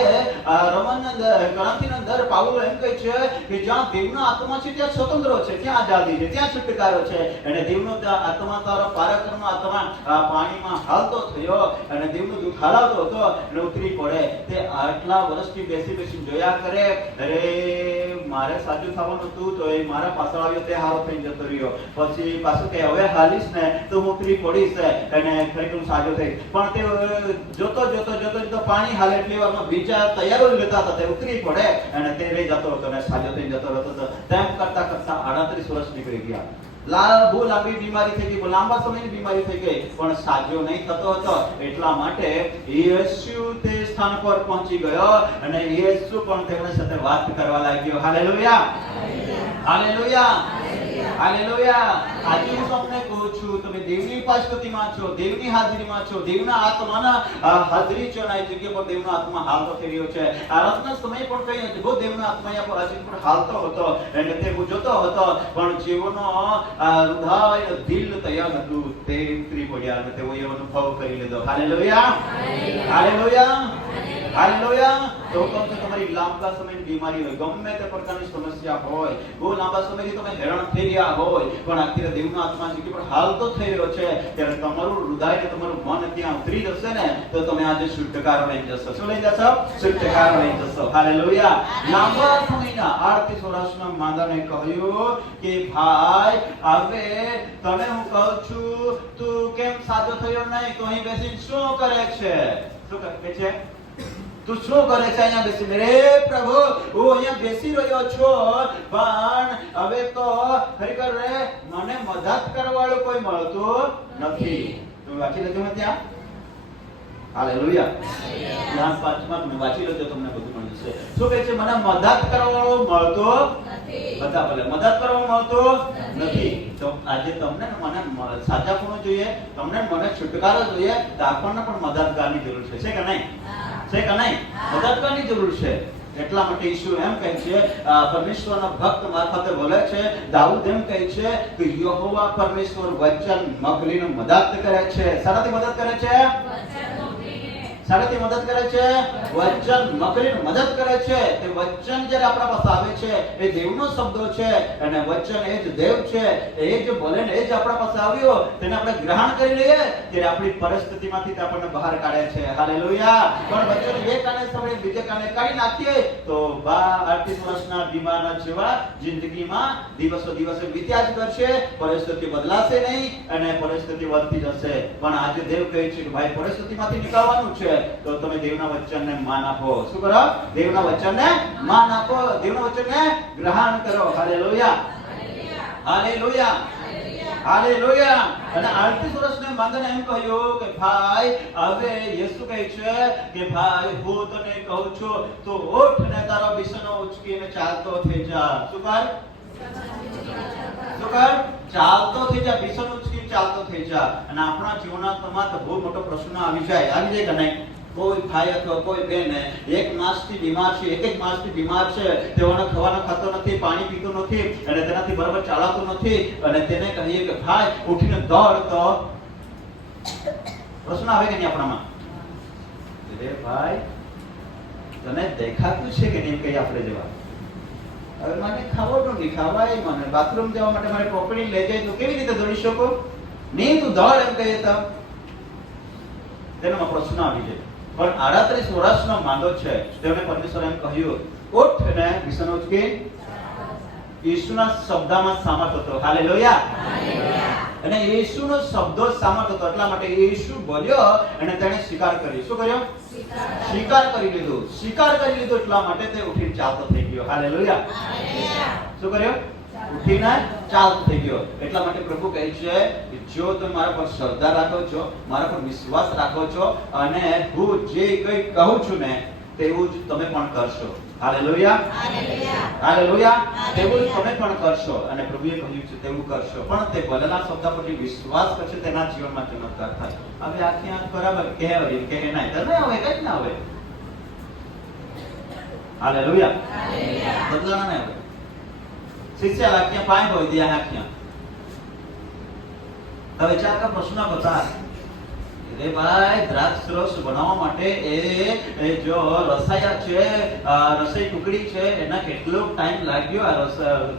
ગલાતીના અંદર પાઉલ એમ કહે છે કે જ્યાં દેવનો આત્મા છે ત્યાં સ્વતંત્ર છે, ત્યાં આઝાદી છે, ત્યાં છુટકારો છે. અને દેવનો આત્મા તારો પારાક્રમનો આત્મા પાણીમાં હાલતો થયો અને દેવનો દૂત હલાવતો હતો અને ઉતરી પડે. તે આટલા વર્ષથી બેસી જોયા કરે, અરે મારે સાચું થવાનું હતું તો એ મારા પાછળ આવ્યો તે હારો થઈ જતો રહ્યો. પછી પાછું કે હવે હાલીશ ને તો હું ઉતરી પડીશ અને ખરેખર સાજો થઈ. પણ તે જોતો પાણી હાલે એટલી વારમાં બીજા તૈયારો લેતા હતા, તે ઉતરી પડે અને તે રહી જતો હતો અને સાજો થઈ જતો હતો. તેમ કરતા 38 વર્ષ નીકળી ગયા. બહુ લાંબી બીમારી થઈ ગઈ, લાંબા સમયની બીમારી થઈ ગઈ, પણ સાજો નહીં થતો હતો. એટલા માટે યેસુ તે સ્થાન પર પહોંચી ગયો અને યેસુ પણ તેમની સાથે વાત કરવા લાગ્યો. હાલેલુયા. હાલેલુયા. હાલેલુયા. આજે હું તમને કહું છું, તમે દેવની ઉપસ્થિતિમાં છો, દેવની હાજરીમાં છો, દેવના આત્માના હાજરી છો અને આ જગ્યા પર દેવનો આત્મા હાલતો થઈ રહ્યો છે. આ રાતના સમય પણ કઈ અદ્ભુત દેવનો આત્મા અહીંયા પર હાજરી પર હાલતો હતો અને તે જોતો હતો, પણ જેઓનો હૃદય દિલ તૈયાર હતું તે ઉતરી પડ્યા અને તેઓ એ અનુભવ કરી લીધો. હાલેલુયા. હાલેલુયા. હાલેલુયા. તો તમારી લાંબા સમયની બીમારી હોય, ગમે તે પ્રકારની સમસ્યા હોય, બહુ લાંબા સમયથી તમે હેરાન થઈ રહ્યા હોય, પણ અત્યારે દેવનો આત્મા જગ્યા પર હાલતો થઈ રહ્યો છે ત્યારે તમારું હૃદય ને તમારું મન ત્યાં ઉતરી જશે ને તો તમે આજે છુટકારો લઈ જશો. શું લઈ જશો? છુટકારો લઈ જશો. હાલેલુયા. લાંબા સમયના 38 વર્ષના માંદાને કહ્યું કે ભાઈ હવે તને હું કહું છું, તું કેમ સાજો થયો નહીં? તો અહીં બેસી શું કરે છે? શું કરે છે? તું શું કરે છે અહીંયા બેસીને? રે પ્રભુ, હું અહીંયા બેસી રહ્યો છું, પણ હવે તો ખરેખર રે મને મદદ કરવાવાળું કોઈ મળતું નથી. તમે વાંચી લેજો ને ત્યાં. હાલેલુયા. ત્યાં 5માં તમે વાંચી લેજો, તમને બધું મળી જશે. શું કહે છે? મને મદદ કરવાવાળો મળતો નથી. બધા બોલે મદદ કરવાવાળો મળતો નથી. તો આજે તમને મને સાચાપણું જોઈએ, તમને મને છુટકારો જોઈએ, તો આપણને પણ મદદગારની જરૂર છે કે નહીં? છે કે નહીં? મદદગારની જરૂર છે. એટલા માટે ઈસુ એમ કહે છે, પરમેશ્વરના ભક્ત મારફતે બોલે છે, દાઉદ એમ કહે છે કે યહોવા પરમેશ્વર વચન મોકલીને મદદ કરે છે. શાનાથી મદદ કરે છે? શાનાથી મદદ કરે છે? વચન મોકલીને મદદ કરે છે. તે વચન જ્યારે આપણા પાસે આવે છે, એ દેવનો શબ્દો છે, અને વચન એ જ દેવ છે. એ જ બોલે ને એ જ આપણા પાસે આવ્યો, તેને આપણે ગ્રહણ કરી લઈએ, ત્યારે આપણી પરિસ્થિતિમાંથી તે આપણને બહાર કાઢે છે. હાલેલુયા. પણ વચન એક કાને સાંભળે બીજે કાને કાઢી નાખીએ તો 38 વર્ષના બીમારના જેવા જિંદગીમાં દિવસો દિવસે વીત્યા જ કરશે, પરિસ્થિતિ બદલાશે નહીં અને પરિસ્થિતિ વધતી જશે. પણ આજે દેવ કહે છે કે ભાઈ પરિસ્થિતિમાંથી નીકળવાનું છે, તો તમે દેવના વચનને માન આપો. શું કરો? દેવના વચનને માન આપો, દેવના વચનને ગ્રહણ કરો. હાલેલુયા. હાલેલુયા. હાલેલુયા. અને 38 વર્ષના બાંધને એમ કહ્યું કે ભાઈ હવે યેસુ કહે છે કે ભાઈ હું તને કહું છું, તો ઉઠ ને તારો બિછાનો ઉચકીને ચાલતો થઈ જા. શું કર? શું કર? ચાલતો થઈ જા. બિછાનો ઉચકીને ચાલતો થઈ જા. અને આપણા જીવનમાં તો બહુ મોટો પ્રશ્ન આવી જાય કે નહીં? કોઈ ભાઈ અથવા કોઈ બેન એક માસથી બીમાર છે, એક માસથી બીમાર છે, તેઓને ખાવાનું ખાતો નથી, પાણી પીતો નથી, અને તેનાથી બરાબર ચાલાતું નથી, અને તેને કહીએ કે ભાઈ ઉઠીને દોડ, તો પ્રશ્ન આવે કે નહીં આપણામાં? રે ભાઈ તને દેખાતું છે કે નહીં? કઈ આપણે જવાબ હવે મને ખાવાનું નહીં, ખાવાય મને બાથરૂમ જવા માટે મારે પકડી લઈ જાય તો કેવી રીતે દોડી શકો? નહીં તું દોડ એમ કહીએ તો તેનામાં પ્રશ્ન આવી જાય. પણ 38 વર્ષનો માંદો છે, તેમને પરમેશ્વર એમ કહ્યું ઉઠ ને બિછાનો ઉચકી. યેસુના શબ્દમાં સામર્થ હતો. હાલેલુયા. અને યેસુનો શબ્દો સામર્થ હતો, એટલા માટે યેસુ બોલ્યો અને તેણે સ્વીકાર કર્યો. શું કર્યો? સ્વીકાર કરી લીધો. સ્વીકાર કરી લીધો એટલા માટે તે ઉઠીને ચાલતો થઈ ગયો. હાલેલુયા. શું કર્યો? ઉઠીને ચાલતો થઈ ગયો. એટલા માટે પ્રભુ કહે છે જો તમે મારા પર શ્રદ્ધા રાખો છો, મારા પર વિશ્વાસ રાખો છો, અને હું જે કંઈ કહું છું ને તેવું જ તમે પણ કરશો. હાલેલુયા. હાલેલુયા. તેવું જ તમે પણ કરશો. અને પ્રભુએ કહ્યું છે તેવું કરશો. પણ તે બોલેલા શબ્દ પર જે વિશ્વાસ કરશે તેના જીવનમાં ચમત્કાર થાય. હવે આખી આંખ બરાબર કહે નહીં, તો નહીં આવે, કઈ ના આવે. હાલેલુયા. બદલાના નહીં આવે. शिष्य आख्या पाए हो दिया आख्या હવે ચાર કા પ્રશ્ન બતા રે ભાઈ દ્રાક્ષ રસ બનાવવા માટે એ જો રસાયા છે, રસોઈ ટુકડી છે, એના કેટલો ટાઈમ લાગ્યો આ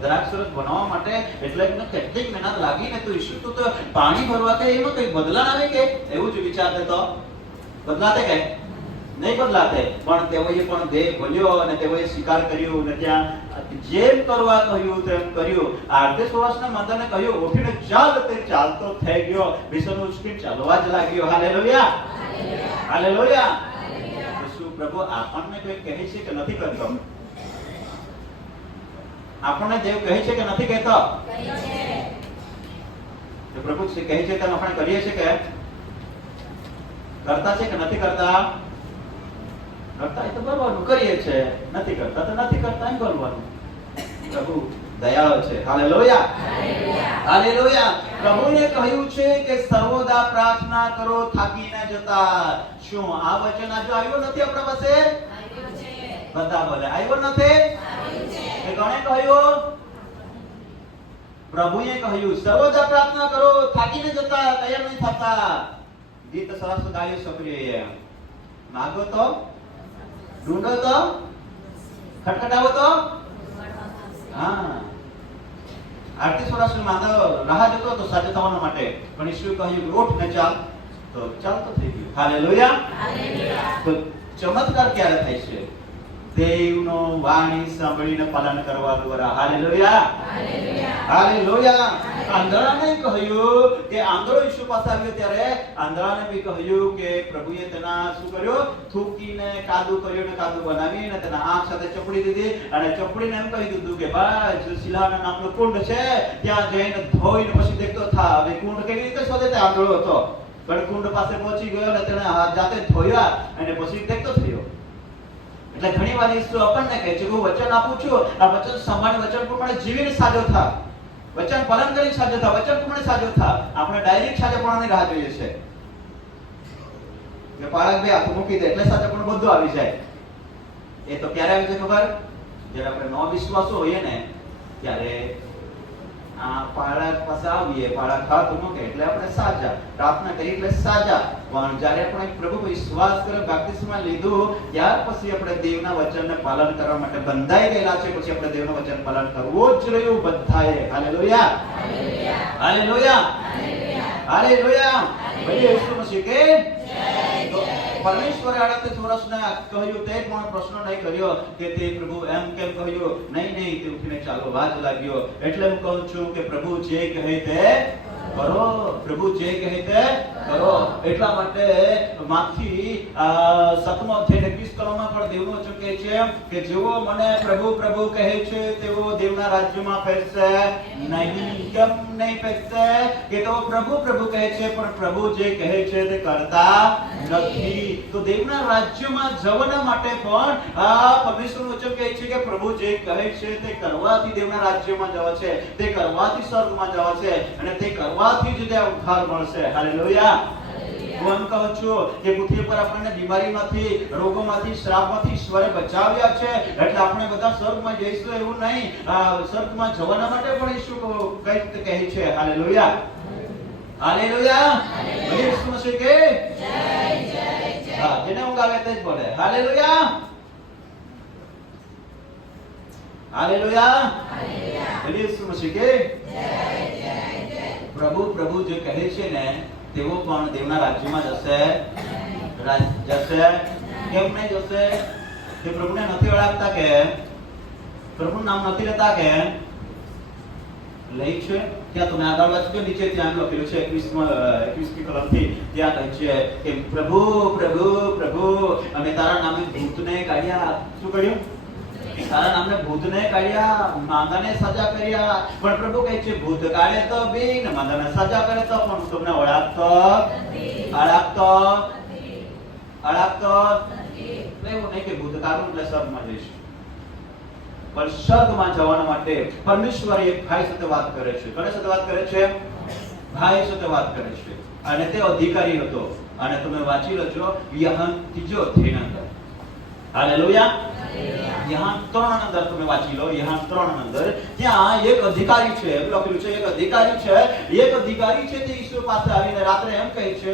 દ્રાક્ષ રસ બનાવવા માટે? એટલે કેટલીક મહેનત લાગી ને તો ઈશ્વર તો પાણી ભરવા કે એમાં કઈ બદલાણ આવે કે? એવું જ વિચારતે તો બદલાતે કે નહીં બદલાતે. પણ તેઓએ પણ દેહ બોલ્યો અને તેઓએ સ્વીકાર કર્યો અને ત્યાં જેમ કરવા કહ્યું તેમ કર્યું. 38 વર્ષના મંદને કહ્યું ઉઠીને ચાલ, તે ચાલતો થઈ ગયો. બિછાનો ઉચકીને ચાલવા જ લાગ્યો. હાલેલુયા. હાલેલુયા. શું પ્રભુ આપણને કોઈ કહે છે કે નથી કરતો? આપણને દેવ કહે છે કે નથી કહેતો? પ્રભુ કહે છે તેમ આપણે કરીએ છીએ કે કરતા છે કે નથી કરતા? કરતા એ તો બોલવાનું, કરીએ છે. નથી કરતા તો નથી કરતા એમ બોલવાનું. પ્રભુ દયાળુ છે. હાલેલુયા. હાલેલુયા. પ્રભુએ કહ્યું છે કે સર્વદા પ્રાર્થના કરો, થાકી ન જતા. શું આ વચન આજે આવ્યો નથી આપણા પાસે? આવ્યો છે. બધા બોલે આવ્યો નથી? આવ્યો છે. એ કોણે કહ્યું? પ્રભુએ કહ્યું સર્વદા પ્રાર્થના કરો, થાકી ન જતા, તૈયાર નહીં થતા. ગીત સરસ ગાયું સક્રિય. માગો તો, ઢૂંઢો તો, ખટખટાવો તો. હા, 38 વર્ષનો માંદો રાહ જોતો હતો સાજો થવા માટે, પણ ઈશ્વરે કહ્યું ઉઠ ને ચાલ, તો ચાલતો થઈ ગયો. હાલેલુયા. હાલેલુયા. તો ચમત્કાર ક્યારે થાય છે? દેવનો વાણી સાંભળીને પાલન કરવા દ્વારા. Hallelujah, hallelujah. આંધળાને કહ્યું કે આંધળો ઈસુ પાસે આવ્યો ત્યારે આંધળાને બી કહ્યું કે પ્રભુએ તેના શું કર્યું? થૂકીને કાદુ કર્યું ને કાદુ બનાવીને તેના આંખ સાથે ચપડી દીધી અને ચપડીને એમ કહી દીધું કે ભાઈ જો સિલાના નામનો કુંડ છે ત્યાં જઈને ધોઈને પછી દેખતો થા. હવે કુંડ કેવી રીતે શોધે? તે આંધળો હતો પણ કુંડ પાસે પહોંચી ગયો અને તેણે જાતે ધોયા અને પછી દેખતો થયો. એટલે ઘણી વાર ઈસુ આપણને કહે છે હું વચન આપું છું, આ વચન સામાન્ય વચન પ્રમાણે જીવીને સાજો થા, વચન પાલન કરીને સાજો થા, વચન પ્રમાણે સાજો થા. આપણે ડાયરેક્ટ સાજાપણાની રાહ જોઈએ છે કે બાળક બે હાથ મૂકી દે એટલે સાજાપણું બધું આવી જાય. એ તો ક્યારે આવી જાય ખબર? જ્યારે આપણે નો વિશ્વાસો હોઈએ ને ત્યારે આ બાળક પાસે આવીએ, બાળક હાથ મૂકે એટલે આપણે સાજા, પ્રાર્થના કરી એટલે સાજા. પણ જ્યારે આપણે પ્રભુ વિશ્વાસ કરે, બાપ્તિસ્મા લીધું, ત્યાર પછી આપણે દેવના વચનને પાલન કરવા માટે બંધાઈ ગયેલા છે. પછી આપણે દેવનું વચન પાલન કરવું જ રહ્યું બધાએ. Hallelujah, hallelujah, hallelujah. ભાઈ ઈસુ મસીહ કે પરમેશ્વરે 38 વર્ષના કહ્યું તે પણ પ્રશ્ન નહીં કર્યો કે તે પ્રભુ એમ કેમ કહ્યું? નહીં, તે ઉઠીને ચાલવા જ લાગ્યો. એટલે હું કહું છું કે પ્રભુ જે કહે તે કરો, પ્રભુ જે કહે તે કરો. એટલા માટે માથી 7મો અધ્યાય 21 કલમમાં પણ દેવનું વચન કહે છે કે જેઓ મને પ્રભુ પ્રભુ કહે છે તેઓ દેવના રાજ્યમાં પહેરશે નહીં. કેમ નહીં પહેરશે? કે તેઓ પ્રભુ પ્રભુ કહે છે પણ પ્રભુ જે કહે છે તે કરતા નથી. તો દેવના રાજ્યમાં જવાના માટે પણ આ પરમેશ્વરનું વચન કહે છે કે પ્રભુ જે કહે છે તે કરવાથી દેવના રાજ્યમાં જવા છે, તે કરવાથી સ્વર્ગમાં જવા છે અને તે કરવાથી જ ત્યાં ઉદ્ધાર મળશે. હાલેલુયા. હું એમ કહું છું કે પૃથ્વી પર આપણને બીમારીમાંથી, રોગોમાંથી, શ્રાપમાંથી ઈશ્વરે બચાવ્યા છે એટલે આપણે બધા સ્વર્ગમાં જઈશું એવું નહીં. સ્વર્ગમાં જવાના માટે પણ ઈસુ કંઈક કહે છે. Hallelujah, hallelujah. ઈસુ મસીહ કે જય. હા, જેને ઊંઘ આવે તે જ બોલે હાલેલુયા, હાલેલુયા, હાલેલુયા. ઈસુ મસીહ કે જય. પ્રભુ પ્રભુ જે કહે છે ને તેઓ પણ દેવના રાજ્યમાં જશે. જશે કેમ નહીં જશે? તે પ્રભુને નથી ઓળખતા કે પ્રભુનું નામ નથી લેતા કે લઈ છે. ત્યાં તમે આગળ વાંચજો, નીચે ત્યાં લખેલું છે 21મી કલમથી. ત્યાં કહે છે કે પ્રભુ પ્રભુ પ્રભુ અમે તારા નામે ભૂતને કાઢ્યા. શું કર્યું? તારા નામને ભૂતને કાઢ્યા, માંદાને સજા કર્યા. પણ પ્રભુ કહે છે ભૂત કાઢે તો બી ને માંદાને સજા કરે તો પણ તમને ઓળખતો નથી. એવું નહીં કે ભૂત કાઢું એટલે સ્વર્ગમાં જઈશ. પણ સ્વર્ગમાં જવા માટે પરમેશ્વર એક ભાઈ સાથે વાત કરે છે. કોની સાથે વાત કરે છે? ભાઈ સાથે વાત કરે છે. અને તે અધિકારી હતો. અને તમે વાંચી લેજો યહાન 3 અધ્યાયના અંદર. હાલેલુયા. યહાન 3 ના અંદર તમે વાંચી લો. યહાન 3 ના અંદર ત્યાં એક અધિકારી છે, લખેલું છે એક અધિકારી છે તે ઈસુ પાસે આવીને રાત્રે એમ કહે છે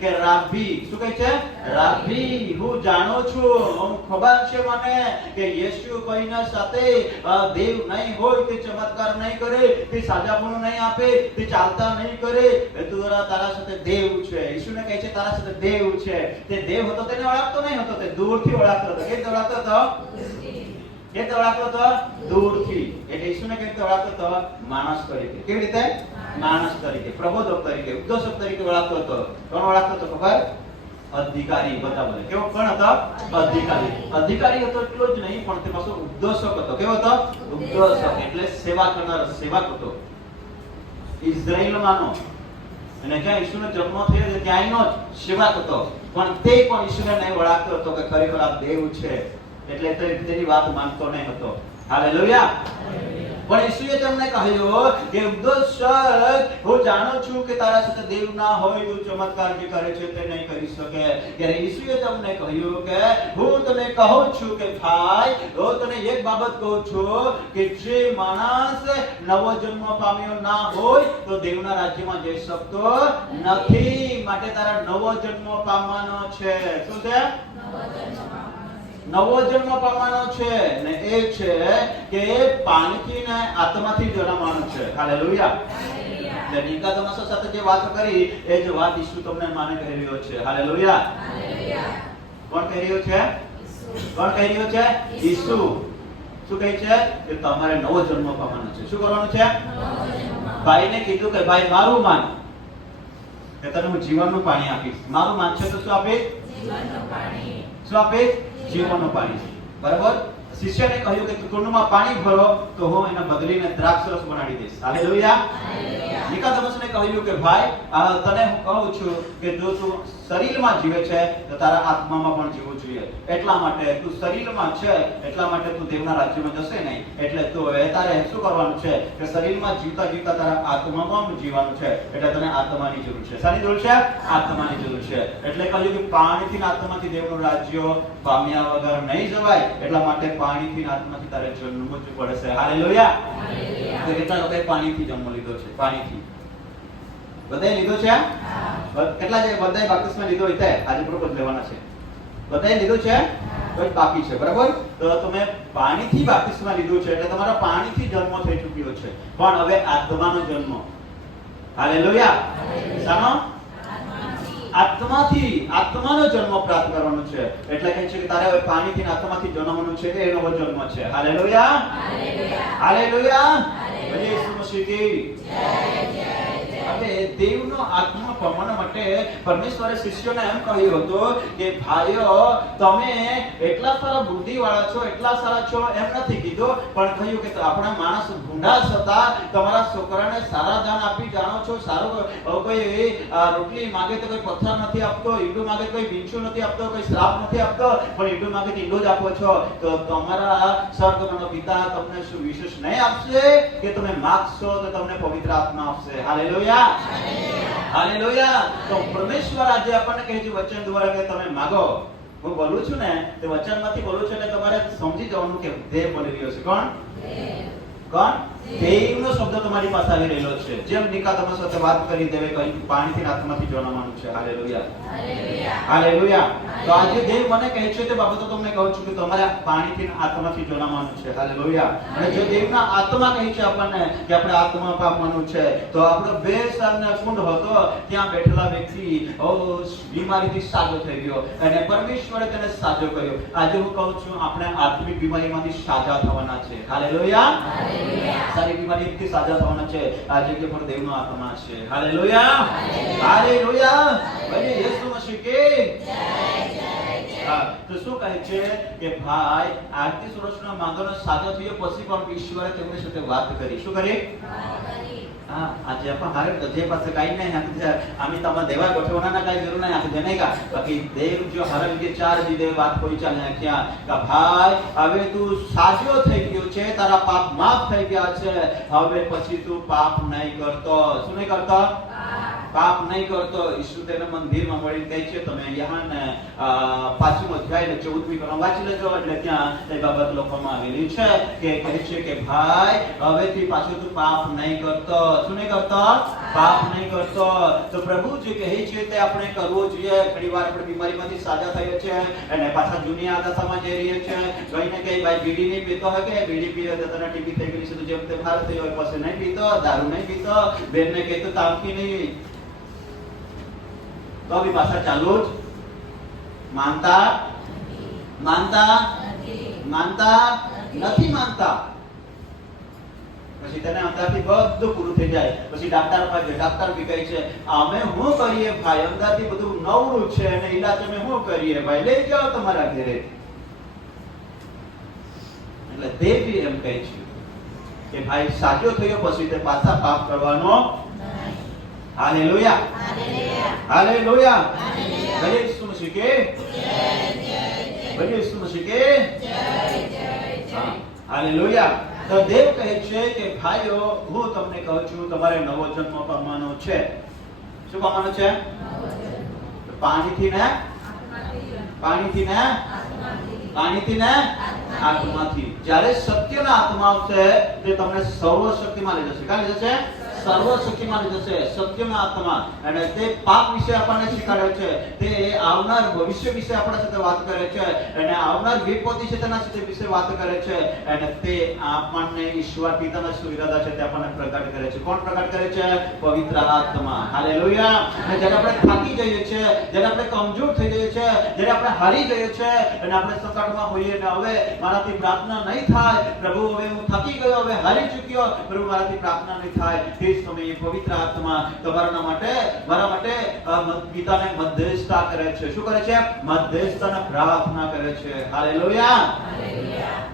કે રાબી. શું કહે છે? રાબી, હું જાણું છું, ખબર છે મને કે યેશુ કોઈના સાથે દેવ નહીં હોય, તે ચમત્કાર નહીં કરે, તે સાજાપણું નહીં આપે, તે ચાલતા નહીં કરે, તું તારા સાથે દેવ છે. ઈસુને કહે છે તારા સાથે દેવ છે. તે દેવ હતો તેને ઓળખતો નહીં હતો, તે દૂરથી ઓળખતો હતો. કેવી રીતે ઓળખતો હતો? દૂરથી. એટલે ઈસુને કેવી રીતે ઓળખતો હતો? માણસ તરીકે. કેવી રીતે? માણસ તરીકે, પ્રબોધક તરીકે, ઉપદેશક તરીકે ઓળખતો હતો. કોણ ઓળખતો હતો ખબર? અધિકારી. બધા બોલે કેવો? કોણ હતો? અધિકારી હતો. એટલો જ નહીં પણ તે પાછો ઉપદેશક હતો. કેવો હતો? ઉપદેશક એટલે સેવા કરનાર સેવક હતો. ઇઝરાયલમાંનો અને જ્યાં ઈસુનો જન્મ થયો ત્યાંનો જ સેવક હતો. પણ તે પણ ઈસુને નહીં ઓળખતો હતો કે ખરેખર આ દેવ છે. એટલે તેની વાત માનતો નહીં હતો. હાલેલુયા. પણ ઈસુએ તેમને કહ્યું કે ઉપદેશક, હું જાણું છું કે તારા સાથે દેવ ના હોય, તું ચમત્કાર જે કરે છે તે નહીં કરી શકે. ત્યારે ઈસુએ તમને કહ્યું કે હું તને કહું છું કે ભાઈ, હું તને એક બાબત કહું છું કે જે માણસ નવો જન્મ પામ્યો ના હોય તો દેવના રાજ્યમાં જઈ શકતો નથી. માટે તારા નવો જન્મ પામવાનો છે. શું છે? નવો જન્મ પામવાનો છે ને એ છે કે પાણીથી ને આત્માથી જન્મવાનો છે. હાલેલુયા. એટલે નિકોદેમસ સાથે જે વાત કરી એ જ વાત ઈસુ તમને માને કહી રહ્યો છે. હાલેલુયા. કોણ કહી રહ્યો છે? કોણ કહી રહ્યો છે? ઈસુ. શું કહે છે? કે તમારે નવો જન્મ પામવાનો છે. શું કરવાનું છે? ભાઈને કીધું કે ભાઈ મારું માન, કે તને હું જીવનનું પાણી આપીશ. મારું માન છે તો શું આપીશ? જીવનનું પાણી. શું આપીશ? જીવનનું પાણી. બરાબર? શિષ્યને કહ્યું કે કુંડમાં પાણી ભરો તો હું એને બદલીને દ્રાક્ષરસ બનાવી દઈશ. હાલેલુયા. નિકોદેમસને કહ્યું કે ભાઈ તને હું કહું છું કે જો તું શરીરમાં જીવે છે તો તારા આત્મામાં પણ જીવવું જોઈએ. એટલા માટે તું શરીરમાં છે એટલા માટે તું દેવના રાજ્યમાં જશે નહીં. એટલે તો એ તારે શું કરવાનું છે કે શરીરમાં જીવતા જીવતા તારા આત્મામાં જીવવાનું છે. એટલે તને આત્માની જરૂર છે. શાની જરૂર છે? આત્માની જરૂર છે. એટલે કહ્યું કે પાણીથી ને આત્માથી દેવનું રાજ્ય પામ્યા વગર નહીં જવાય. એટલા માટે પાણીથી ને આત્માથી તારે જન્મવું જ પડશે. હાલેલુયા. તો કેટલા લોકોએ પાણીથી જન્મ લીધો છે? પાણીથી બધાએ લીધો છે? કેટલા છે બધાએ બાપ્તિસ્મા લીધો હોય? આજે પ્રોપોઝ લેવાના છે. બધાએ લીધો છે? કોઈ બાકી છે? બરાબર. તો તમે પાણીથી બાપ્તિસ્મા લીધું છે એટલે તમારા પાણીથી જન્મ થઈ ચૂક્યો છે. પણ હવે આત્માનો જન્મ. હાલેલુયા. શાનો? આત્માથી. આત્માનો જન્મ પ્રાપ્ત કરવાનો છે. એટલે કહે છે કે તારે હવે પાણીથી અને આત્માથી જન્મવાનું છે. એ નવો જન્મ છે. હાલેલુયા. હાલેલુયા. ભલે ઈસુ મસીહ કી જય. હવે દેવનો આત્મા પામવા માટે પરમેશ્વરે શિષ્યોને એમ કહ્યું હતું કે ભાઈઓ તમે એટલા સારા બુદ્ધિવાળા છો, એટલા સારા છો એમ નથી કીધું, પણ કહ્યું કે આપણા માણસ ભૂંડા છતાં તમારા છોકરાને સારા દાન આપી જાણો છો. સારું કોઈ રોટલી માંગે તો કોઈ પથ્થર નથી આપતો, ઈંડું માંગે કોઈ બીંછું નથી આપતો, કોઈ શ્રાપ નથી આપતો, પણ ઈંડું માંગે તો ઈંડું જ આપો છો. તો તમારા સ્વર્ગનો પિતા તમને શું વિશેષ નહીં આપશે કે તમે માંગશો તો તમને પવિત્ર આત્મા આપશે. હાલેલુયા. હાલેલુયા. તો પરમેશ્વર આજે આપણને કહે છે વચન દ્વારા કે તમે માંગો. હું બોલું છું ને તે વચનમાંથી બોલું છું એટલે તમારે સમજી જવાનું કે દેવ બોલી રહ્યો છે. કોણ? કોણ? દેવનો શબ્દ તમારી પાસે આવી રહેલો છે. જેમ નિકોદેમસ સાથે વાત કરી દેવે કહ્યું પાણીથી આત્માથી જન્મવાનું છે. હાલેલુયા. હાલેલુયા. તો આજે દેવ મને કહે છે તે બાબતો તમને કહું છું કે તમારે પાણીથી આત્માથી જન્મવાનું છે. હાલેલુયા. અને જો દેવના આત્મા કહે છે આપણને કે આપણે આત્મા પામવાનું છે તો આપણો 2 સાલનો કુંડ હતો ત્યાં બેઠેલા વ્યક્તિ બીમારીથી સાજો થઈ ગયો અને પરમેશ્વરે તેને સાજો કર્યો. આજે હું કહું છું આપણે આત્મિક બીમારીમાંથી સાજા થવાના છે. હાલેલુયા. સારી બીમારીથી સાજા થવાના છે. આજે કે પણ દેવનો આત્મા છે. હાલેલુયા. હાલેલુયા. ભલે ઈસુ મસીહ કી જય. તો શું કહે છે કે ભાઈ 38 વર્ષનો માંગનો સાજો થયો પછી પણ ઈશ્વરે તેમની સાથે વાત કરી. શું કરી? આજે आपण हारे जे पास काही नाही आम्ही तमा देवा गोठवणाना काही जरूर नाही आपण नाही का बाकी देव जो हर के 4 दी देव बात कोई ચાલે ક્યાં કે ભાઈ હવે તું સાજો થઈ ગયો છે, તારા પાપ માફ થઈ ગયા છે, હવે પછી તું પાપ નહીં કરતો. શું નહીં કરતો? પાપ નહીં કરતો. ઈસુ તેના મંદિરમાં મળીને કહે છે તમે યહાન 5મો અધ્યાય 14મી કલમ વાંચી લેજો એટલે ત્યાં એ બાબત લખવામાં આવેલી છે કે કહે છે કે ભાઈ હવેથી પાછું તું પાપ નહીં કરતો. શું નહીં કરતો? પાપ નહીં કરતો. તો પ્રભુ જે કહે છે તે આપણે કરવું જોઈએ. ઘણીવાર આપણે બીમારીમાંથી સાજા થઈએ છે અને પાછા જૂની આદતમાં જઈ રહીએ છે. કહીને કે ભાઈ બીડી નહીં પીતો હોય કે બીડી પીવે તો તને ટીબી થઈ ગઈ છે તો જેમ તે ભાર થઈ હોય પછી નહીં પીતો, દારૂ નહીં પીતો, બેનને કહે તો તામકી નહીં તો અભી પાછા ચાલુ જ માનતા નથી માનતા. પછી તેને અંદરથી બધું પૂરું થઈ જાય પછી ડાક્ટર પાસે ડાક્ટર બી કહે છે અમે શું કરીએ ભાઈ અંદરથી બધું નવરું છે અને ઈલાજ અમે શું કરીએ ભાઈ લઈ જાઓ તમારા ઘરે. એટલે દેવ બી એમ કહે છે કે ભાઈ સાજો થયો પછી તે પાછા પાપ કરવાનો. હાલેલુયા. હાલેલુયા. ભલે ઈસુ મસીહ કે જય. ભલે ઈસુ મસીહ કે જય. હાલેલુયા. તો દેવ કહે છે કે ભાઈઓ હું તમને કહું છું તમારે નવો જન્મ પામવાનો છે. શું પામવાનો છે? પાણીથી ને આત્માથી. જ્યારે સત્યના આત્મા આવશે તે તમને સર્વશક્તિમાં લઈ જશે. ક્યાં લઈ જશે? સર્વશક્તિમાન જશે, સત્યના આત્મા, અને તે પાપ વિશે આપણને શીખવાડે છે, તે આવનાર ભવિષ્ય વિશે આપણા સાથે વાત કરે છે, અને આવનાર વિપત્તિ છે તેના વિશે વાત કરે છે, અને તે આપણને ઈશ્વર પિતાના સુવિધા છે તે આપણને પ્રગટ કરે છે. કોણ પ્રગટ કરે છે? પવિત્ર આત્મા. હાલેલુયા. અને જ્યારે આપણે થાકી જઈએ છીએ, જ્યારે આપણે કમજોર થઈ જઈએ છીએ, જ્યારે આપણે હારી જઈએ છીએ અને આપણે સંકટમાં હોઈએ ને હવે મારાથી પ્રાર્થના નહીં થાય, પ્રભુ હવે હું થાકી ગયો, હવે હારી ચૂક્યો, પ્રભુ મારાથી પ્રાર્થના નહીં થાય, તે સમયે પવિત્ર આત્મા તમારા માટે, મારા માટે પિતાને મધ્યસ્થતા કરે છે. શું કરે છે? મધ્યસ્થતાને પ્રાર્થના કરે છે. હાલેલુયા.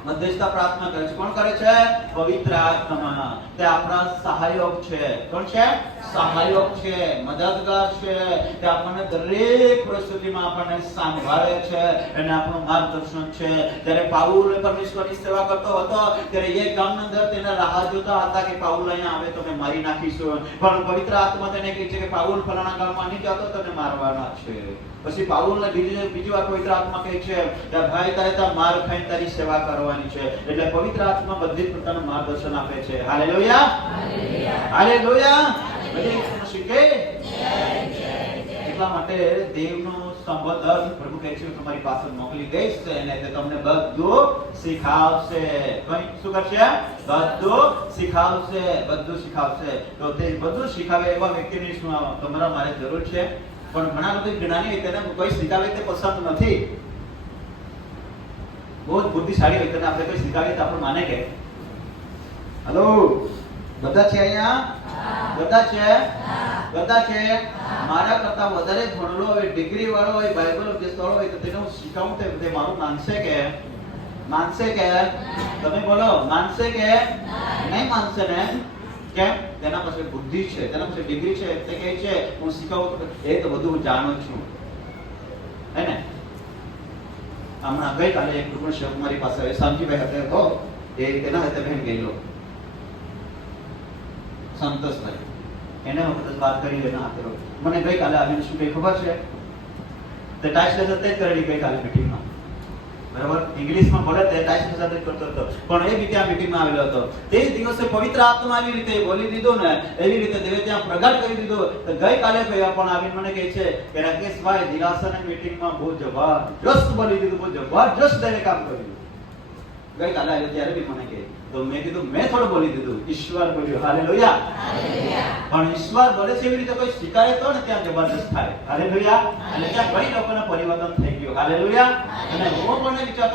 મધ્યસ્થતા પ્રાર્થના કરે છે. કોણ કરે છે? પવિત્ર આત્મા. તે આપણા સહાયક છે. કોણ છે? સહાયક છે, મદદગાર છે. તે આપણને દરેક પરિસ્થિતિમાં આપણને સંભાળે છે અને આપણું માર્ગદર્શન છે. જ્યારે પાઉલ પરમેશ્વરની સેવા કરતો હતો ત્યારે એક ગામની અંદર તેના રાહ જોતા હતા કે પાઉલ અહીંયા આવે તો અમે મારી નાખીશું, પણ પવિત્ર આત્મા તેને કહે છે કે પાઉલ ફલાણા ગામમાં નહીં જતો તને મારવાના છે. પછી પાઉલને બીજી વાર પવિત્ર આત્મા કહે છે કે ભાઈ તારે ત્યાં માર ખાઈને તારી સેવા કરવાની છે. એટલે પવિત્ર આત્મા બધી જ પ્રકારનું માર્ગદર્શન આપે છે. હાલેલુયા. હાલેલુયા. બધી શીખે. એટલા માટે દેવનો સંબોધન પ્રભુ કહે છે તમારી પાસે મોકલી દઈશ અને તે તમને બધું શીખવશે. કઈ શું કરશે? બધું શીખવશે. બધું શીખવશે. તો તે બધું શીખવે એવા વ્યક્તિની તમારા મારે જરૂર છે. પણ ઘણા લોકો જ્ઞાની તેને કોઈ શીખવે તે પસંદ નથી. બહુ જ બુદ્ધિશાળી હોય તેને આપણે કોઈ શીખવે તો આપણે માને કે હેલો બધા છે અહીંયા? બધા છે? બધા છે? મારા કરતા વધારે ભણેલો હોય, ડિગ્રી વાળો હોય, બાઇબલ અભ્યાસ વાળો હોય તો તેને હું શીખવું તે મારું માનશે કે? માનશે કે? તમે બોલો, માનશે કે નહીં? માનશે ને. કેમ? તેના પાસે બુદ્ધિ છે, તેના પાસે ડિગ્રી છે, તે કહે છે હું શીખવું, એ તો બધું હું જાણું છું. હે ને? હમણાં ગઈકાલે એક કુટુંબ છે મારી પાસે, શાંતિભાઈ હતા તો એ તેના હાથે બહેન ગયેલો સંતોષભાઈ, એને વખત વાત કરી એના હાથે. મને ગઈકાલે આવીને શું કહે ખબર છે? તે ટાઈસ સાથે જ કરેલી ગઈકાલે મીટિંગમાં. બરાબર? ઇંગ્લિશમાં બોલે તે ટાઈસ સાથે જ કરતો હતો, પણ એ બી ત્યાં મીટિંગમાં આવેલો હતો. તે જ દિવસે પવિત્ર આત્મા આવી રીતે બોલી દીધું ને, એવી રીતે દેવે ત્યાં પ્રગટ કરી દીધું. તો ગઈકાલે પણ આવીને મને કહે છે કે રાકેશભાઈ દિલાસાની મીટિંગમાં બહુ જબરજસ્ત બોલી દીધું, બહુ જબરજસ્ત દેવે કામ કર્યું. ગઈકાલે આવ્યો ત્યારે બી મને કહે તો મેં કીધું મેં થોડું બોલી દીધું, ઈશ્વર બોલ્યું. હાલેલુયા. પણ ઈશ્વર બોલે છે એવી રીતે કોઈ સ્વીકારે તો ને ત્યાં જબરદસ્ત થાય. હાલેલુયા. અને ત્યાં ઘણી લોકોના પરિવર્તન થઈ ગયું. હાલેલુયા. અને હું પણ વિચાર